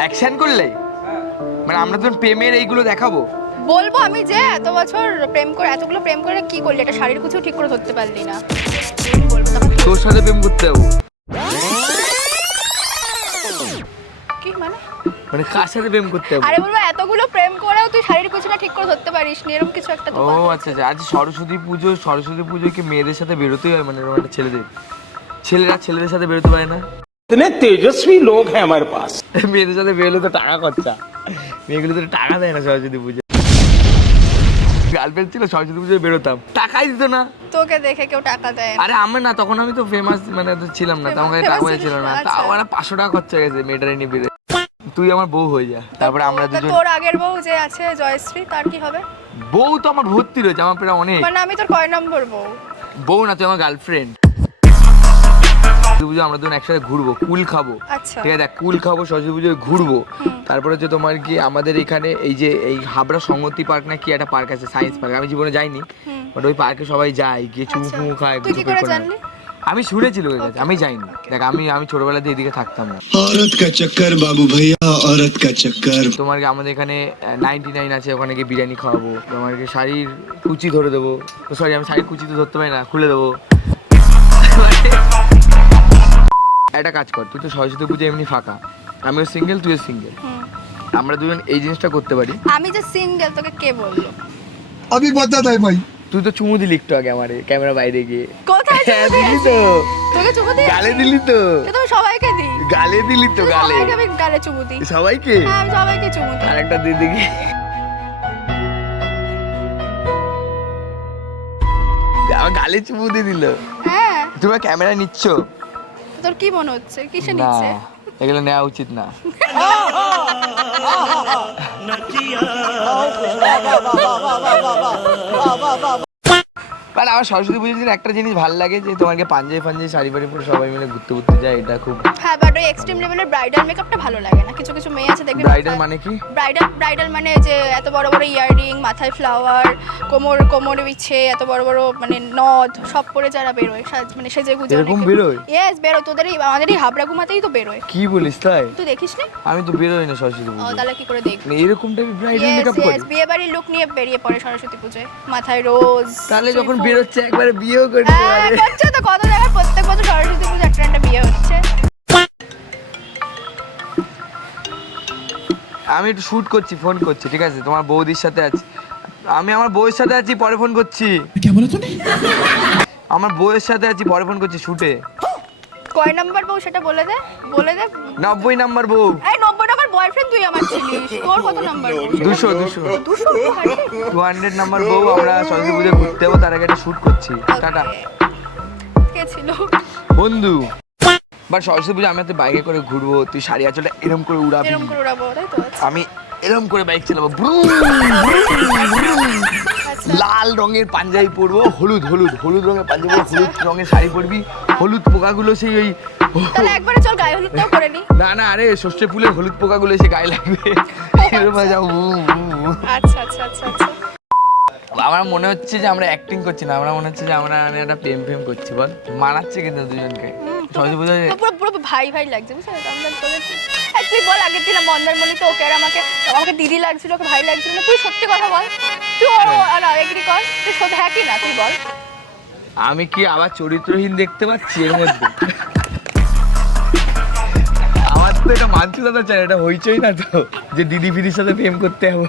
Action করলে মানে আমরা তো প্রেমের এইগুলো দেখাবো? বলবো আমি যে এত বছর প্রেম করে এতগুলো প্রেম করে কি করলি, এটা শাড়ির কুচিও ঠিক করে ধরতে পারলি না, বলবো তখন। তোর সাথে প্রেম করতে যাবো? কি মানে? মানে কার সাথে প্রেম করতে যাবো? আরে বলবো এতগুলো প্রেম করেও তুই শাড়ির কুচিটা ঠিক করে ধরতে পারিস নি, এরকম কিছু একটা তো ও কথা। আচ্ছা আচ্ছা। আজ সরস্বতী পুজো কি মেয়েদের সাথে বেরোতেই হয়? মানে এরকম একটা ছেলেরা ছেলেদের সাথে বেরোতে পারে না? इतने तेजस्वी लोग हैं हमारे पास। মেয়েদের সাথে বেরোলে তো টাকা খরচা, মেয়েগুলো তো টাকা দেয় না সরস্বতী পুজো। গার্লফ্রেন্ড ছিল সরস্বতী পুজোয় বেরোতাম, টাকাই দিত না। তোকে দেখে কেউ টাকা দেয় না? আরে আমার না, তখন আমি তো ফেমাস মানে তো ছিলাম না, তখন টাকা পয়সা ছিল না। আচ্ছা। তাও আমার 500 টাকা খরচা হয়ে গেছে মেয়েটারে নিয়ে বেরোয়। তুই আমার বউ হয়ে যা, তারপরে আমরা তা দুজন। তোর আগের বউ যে আছে জয়শ্রী, তার কি হবে? বউ তো আমার ভর্তি রয়েছে, আমার প্রায় অনেক। মানে আমি তোর কয় নম্বর বউ? বউ না, তুই আমার গার্লফ্রেন্ড। পুজো আমরা দুজন একসাথে ঘুরবো, কুল খাবো। আচ্ছা। ঠিক আছে, কুল খাবো, সরস্বতী পুজোয় ঘুরবো। তারপরে হচ্ছে তোমার কি আমাদের এখানে এই যে এই হাবড়া সংগতি পার্ক না কি একটা পার্ক আছে, সায়েন্স পার্ক, আমি জীবনে যাইনি, বাট ওই পার্কে সবাই যায়, গিয়ে চুমু আচ্ছা। ফুমু খায়। তুই কি করে জানলি? আমি শুনেছি লোকের কাছে, আমি যাইনি। দেখ আমি ছোটবেলাতে এদিকে থাকতাম না। औरत का चक्कर बाबू भैया, औरत का चक्कर। তোমার কি আমাদের এখানে 99 আছে, ওখানে গিয়ে বিরিয়ানি খাওয়াবো, তোমার কি শাড়ির কুচি ধরে দেবো। সরি, আমি শাড়ির কুচি তো ধরতে পারি না, খুলে দেবো। একটা কাজ কর, তুই তো সরস্বতী পুজো এমনি ফাঁকা, আমিও সিঙ্গেল, তুইও সিঙ্গেল, আমরা দুজন এই জিনিসটা করতে পারি। আমি যে সিঙ্গেল তোকে কে বললো? अभी बता था भाई। তুই তো চুমু দিলি একটু আগে আমারে ক্যামেরা বাইরে গিয়ে। কোথায় হ্যাঁ, চুমু দিলি দিয়েছি? তো। তোকে চুমু দিয়েছি? গালে দিলি তো। সে তো আমি সবাইকে দিই। গালে দিলি তো, গালে। সবাইকে আমি গালে চুমু দিই। সবাইকে? হ্যাঁ, আমি সবাইকে চুমু দিই। আরেকটা দিয়ে দেখি। আমার গালে চুমু দিয়ে দিল। হ্যাঁ, তোমরা ক্যামেরা নিচ্ছ? তোর কি মনে হচ্ছে কিসে না, নিচ্ছে? এগুলো নেওয়া উচিত না। বাট আমার সরস্বতী পুজোর দিন একটা জিনিস ভালো লাগে, যে তোমাকে পাঞ্জাবি শাড়ি ফাড়ি পরে সবাই মিলে ঘুরতে যায়, এটা খুব। হ্যাঁ, বাট ওই এক্সট্রিম লেভেলের ব্রাইডাল মেকআপটা ভালো লাগে না। কিছু কিছু মেয়ে আছে দেখবি। ব্রাইডাল মানে কি? ব্রাইডাল মানে যে এত বড় বড় ইয়াররিং, মাথায় ফ্লাওয়ার, কোমরে বিছে এত বড় বড় মানে নথ সব পরে যারা বেরোয়, মানে সেজে গুজে। এরকম বেরোয়? ইয়েস, বেরোয়। তোদের আমাদের এই হাবড়া গুমাতেই তো বেরোয়। কি বলিস তাই? তুই দেখিস নি? আমি তো বেরোই না সরস্বতী ও, পুজো। তাহলে কি করে দেখবি? মানে এরকম টাইপের ব্রাইডাল মেকআপ করে? বিয়ে বাড়ির লুক নিয়ে বেরিয়ে পড়ে সরস্বতী পুজোয়, মাথায় রোজ। তাহলে যখন বেরোচ্ছে একবারে বিয়েও করতে হ্যাঁ, পারে। করছে তো, কত জায়গায় প্রত্যেক বছর সরস্বতী পুজো একটা একটা বিয়ে হচ্ছে। আমি একটু শুট করছি, ফোন করছি, ঠিক আছে? তোমার বৌদির সাথে আছি, আমি আমার বউয়ের সাথে আছি, পরে ফোন করছি। আমার বউয়ের সাথে আছি, পরে ফোন করছি শুটে। কয় নাম্বার বউ সেটা বলে দে, বলে দে। 90 নাম্বার বউ। এই 90 নাম্বার বয়ফ্রেন্ড তুই আমার ছিলিস। তোর কত নাম্বার বউ? 200 200 নাম্বার বউ। আমরা সরস্বতী পুজো ঘুরতে যাবো, তার আগে একটা শুট করছি। টাটা। কে ছিল? বন্ধু। বাট সরস্বতী পুজো আমি তো বাইকে করে ঘুরবো, তুই শাড়ি আঁচলটা এরম করে উড়াবি, এরকম করে উড়াবো, তাই তো? আচ্ছা। আমি এরম করে বাইক চালাবো, ব্রুম, ব্রুম। লাল রঙের পাঞ্জাবি পরবো, হলুদ রঙের পাঞ্জাবি পরবো, হলুদ রঙের শাড়ি পরবি, হলুদ পোকাগুলো সেই ওই। তাহলে একবারে চল গায়ে হলুদটাও করে নি। না আরে সর্ষে ফুলের হলুদ পোকাগুলো এসে গায়ে লাগবে, এরকম হয়ে যাবো। আচ্ছা আচ্ছা আচ্ছা আচ্ছা। আমার মনে হচ্ছে যে আমরা অ্যাক্টিং করছি না, আমরা মনে হচ্ছে যে আমরা একটা প্রেম করছি, বল? মানাচ্ছে কিন্তু দুজনকে সরস্বতী পুজোয়। তো পুরো পুরো ভাই ভাই লাগছে, বুঝলি? আমরা তোদের তুই বল, আগের দিন মন্দারমণিতে ওকে আর আমাকে দিদি লাগছিল, ওকে ভাই লাগছিল না। তুই সত্যি কথা বল, তুই আর এগ্রি কর, তুই সত্যি হ্যাঁ কি না তুই বল। আমি কি আবার চরিত্রহীন দেখতে পাচ্ছি এর মধ্যে? আমার তো এটা মানছি দাদা, চাই এটা হইচই না তো, যে দিদি ফিদির সাথে প্রেম করতে যাবো।